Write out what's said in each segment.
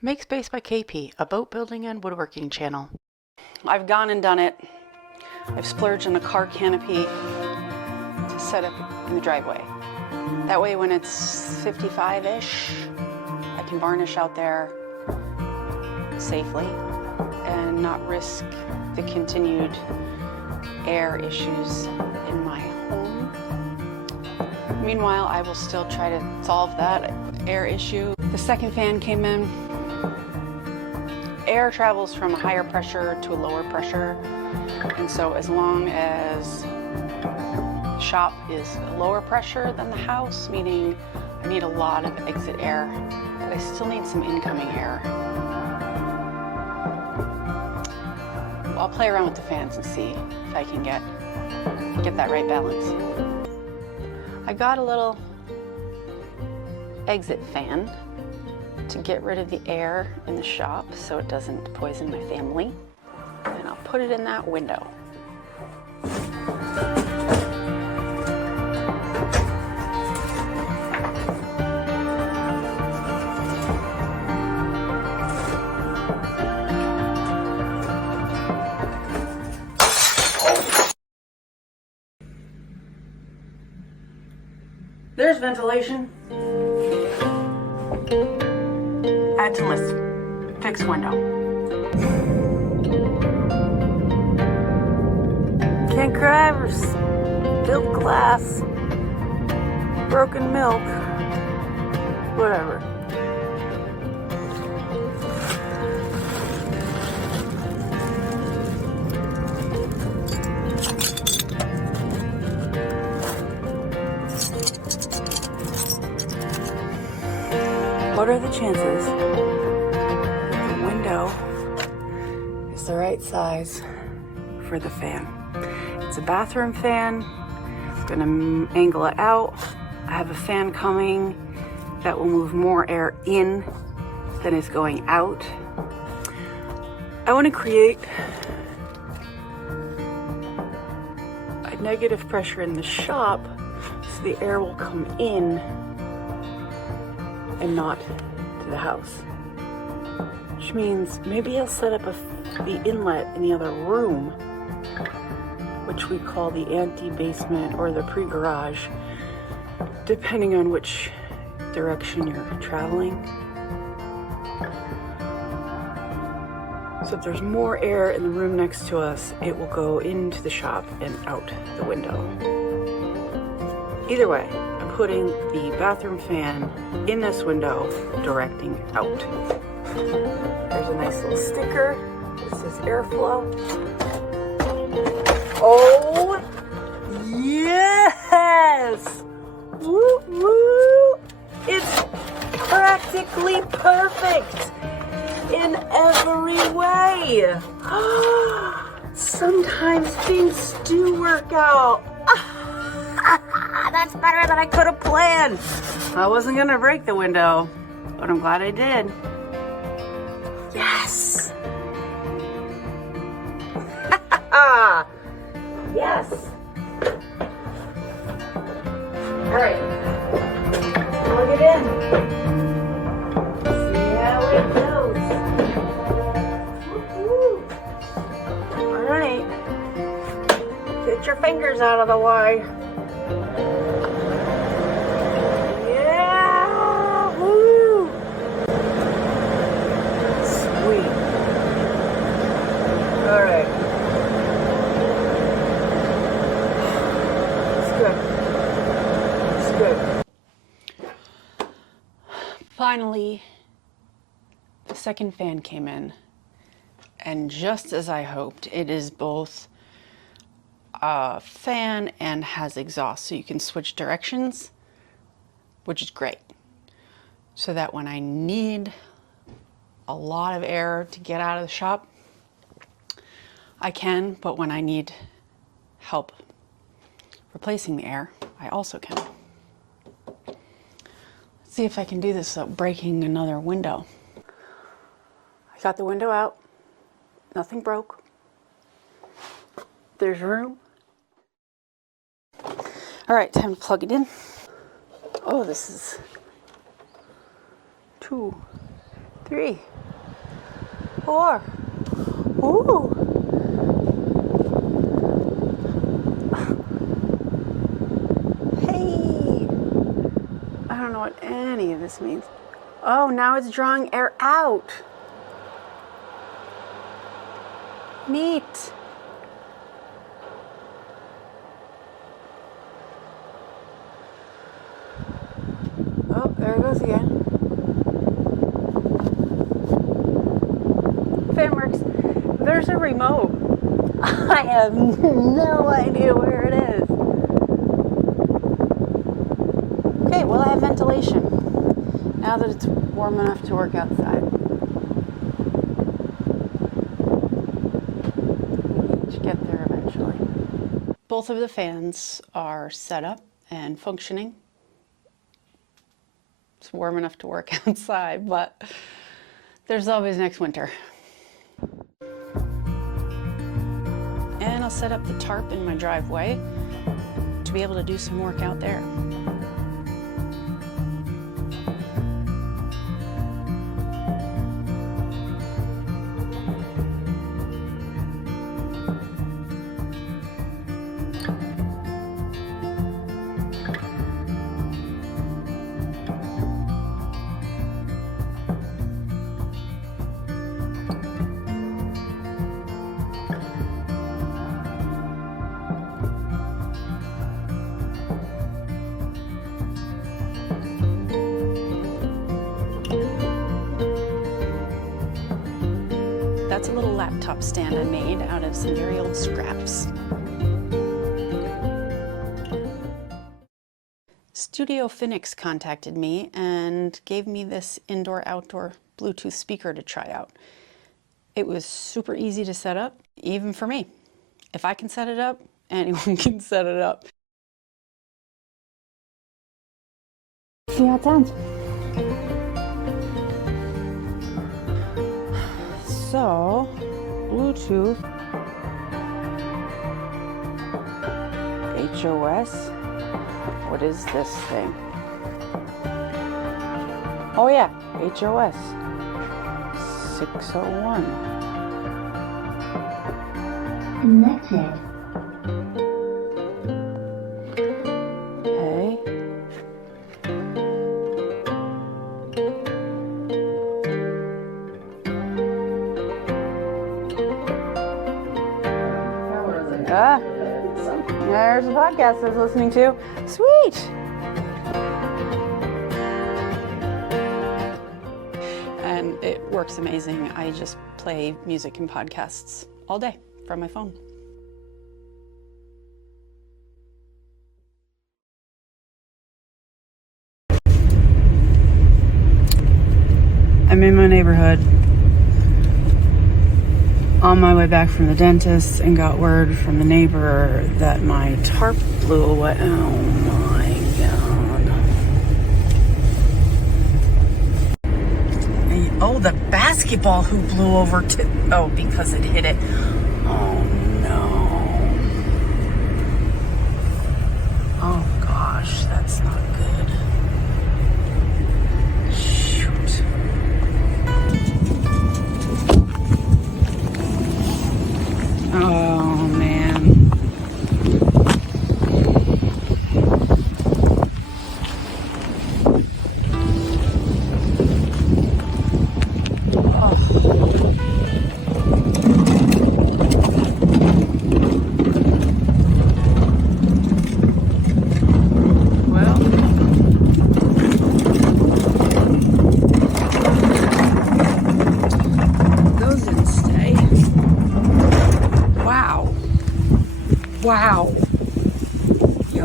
Make Space by KP, a boat building and woodworking channel. I've gone and done it. I've splurged on a car canopy to set up in the driveway. That way when it's 55-ish, I can varnish out there safely and not risk the continued air issues in my home. Meanwhile, I will still try to solve that air issue. The second fan came in. Air travels from a higher pressure to a lower pressure, and so as long as the shop is lower pressure than the house, meaning I need a lot of exit air, but I still need some incoming air. I'll play around with the fans and see if I can get that right balance. I got a little exit fan to get rid of the air in the shop so it doesn't poison my family. And I'll put it in that window. There's ventilation. Add to list. Fix window. Can't grab spilled glass. Broken milk. Whatever. What are the chances that the window is the right size for the fan? It's a bathroom fan. I'm gonna angle it out. I have a fan coming that will move more air in than is going out. I want to create a negative pressure in the shop so the air will come in and not to the house. Which means maybe I'll set up the inlet in the other room, which we call the anti-basement or the pre-garage, depending on which direction you're traveling. So if there's more air in the room next to us, it will go into the shop and out the window. Either way, I'm putting the bathroom fan in this window, directing out. There's a nice little sticker that says airflow. Oh, yes! Woo woo! It's practically perfect in every way. Sometimes things do work out. That's better than I could have planned. I wasn't gonna break the window, but I'm glad I did. Yes! Yes! Alright, plug it in. See how it goes. Alright, get your fingers out of the way. Yeah! Woo! Sweet. Alright. Finally, the second fan came in, and just as I hoped, it is both a fan and has exhaust, so you can switch directions, which is great. So that when I need a lot of air to get out of the shop, I can, but when I need help replacing the air, I also can. See if I can do this without breaking another window. I got the window out. Nothing broke. There's room. All right, time to plug it in. Oh, this is 2, 3. 3, 4. Ooh. Hey. I don't know what any of this means. Oh, now it's drawing air out. Neat. Oh, there it goes again. Fan works. There's a remote. I have no idea where it is. Okay, well, I have ventilation. Now that it's warm enough to work outside. We each get there eventually. Both of the fans are set up and functioning. It's warm enough to work outside, but there's always next winter. And I'll set up the tarp in my driveway to be able to do some work out there. That's a little laptop stand I made out of some very old scraps. Studiofinix contacted me and gave me this indoor-outdoor Bluetooth speaker to try out. It was super easy to set up, even for me. If I can set it up, anyone can set it up. See how it sounds. So, Bluetooth, HOS, what is this thing? Oh yeah, HOS, 601. Connected. Okay. There's a podcast I was listening to. Sweet! And it works amazing. I just play music and podcasts all day from my phone. I'm in my neighborhood on my way back from the dentist and got word from the neighbor that my tarp blew away. Oh my God. Oh, the basketball hoop blew over too. Oh, because it hit it. Oh no. Oh gosh, that's not good. Shoot. Oh man. Wow. Yo.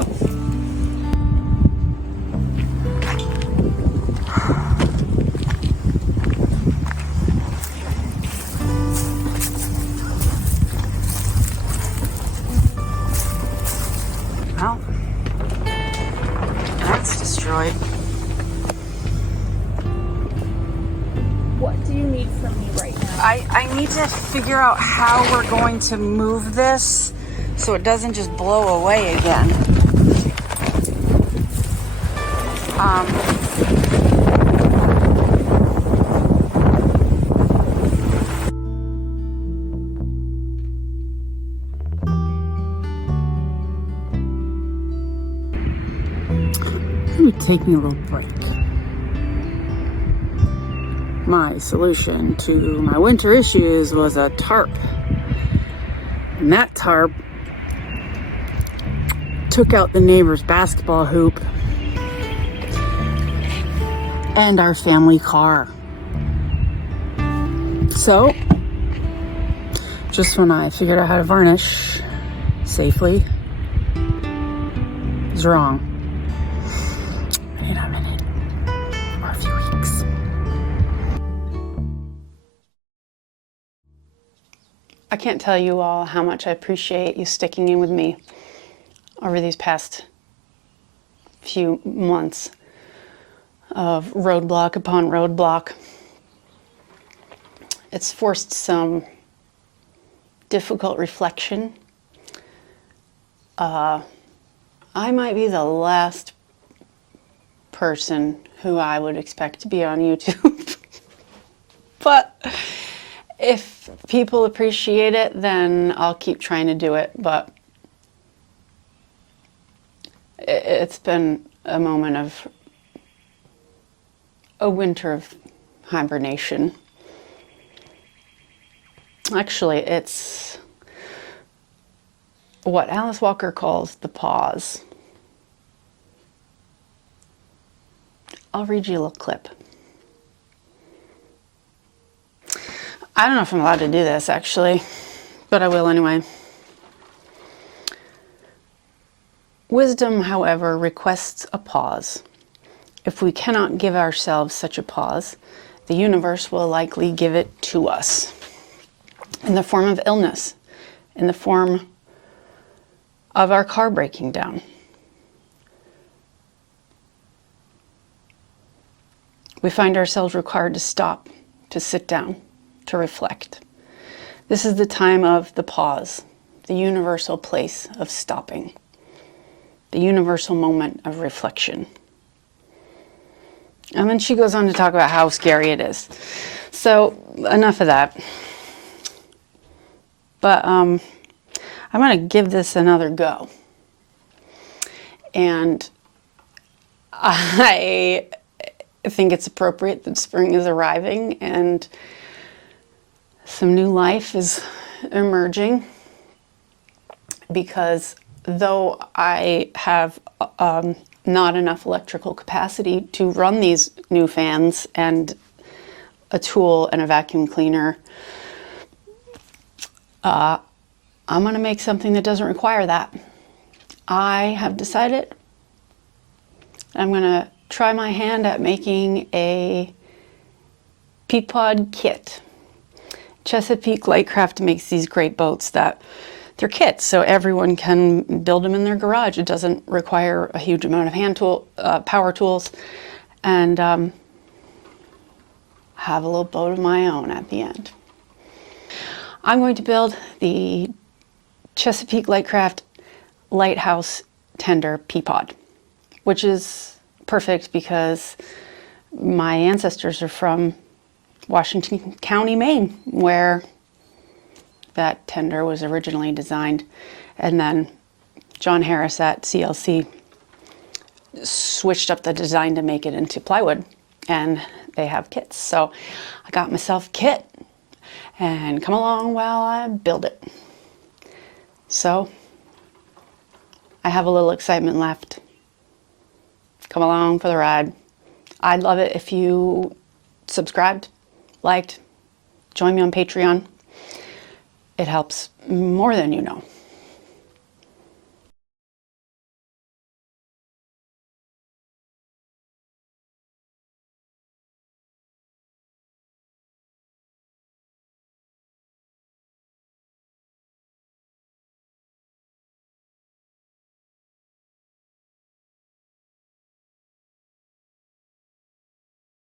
Well, that's destroyed. What do you need from me right now? I need to figure out how we're going to move this so it doesn't just blow away again. take me a little break. My solution to my winter issues was a tarp. And that tarp took out the neighbor's basketball hoop and our family car. So, just when I figured out how to varnish safely, it was wrong. Wait a minute. Or a few weeks. I can't tell you all how much I appreciate you sticking in with me over these past few months of roadblock upon roadblock. It's forced some difficult reflection. I might be the last person who I would expect to be on YouTube. But if people appreciate it, then I'll keep trying to do it. But it's been a moment of a winter of hibernation. Actually, it's what Alice Walker calls the pause. I'll read you a little clip. I don't know if I'm allowed to do this, actually, but I will anyway. Wisdom, however, requests a pause. If we cannot give ourselves such a pause, the universe will likely give it to us in the form of illness, in the form of our car breaking down. We find ourselves required to stop, to sit down, to reflect. This is the time of the pause, the universal place of stopping, the universal moment of reflection. And then she goes on to talk about how scary it is. So enough of that. But I'm going to give this another go. And I think it's appropriate that spring is arriving and some new life is emerging, because though I have not enough electrical capacity to run these new fans and a tool and a vacuum cleaner, I'm going to make something that doesn't require that. I have decided I'm going to try my hand at making a Peapod kit. Chesapeake Light Craft makes these great boats that they're kits, so everyone can build them in their garage. It doesn't require a huge amount of power tools, and have a little boat of my own at the end. I'm going to build the Chesapeake Light Craft Lighthouse Tender Peapod, which is perfect because my ancestors are from Washington County, Maine, where that tender was originally designed. And then John Harris at CLC switched up the design to make it into plywood, and they have kits. So I got myself a kit, and come along while I build it. So I have a little excitement left. Come along for the ride. I'd love it if you subscribed, liked, join me on Patreon. It helps more than you know.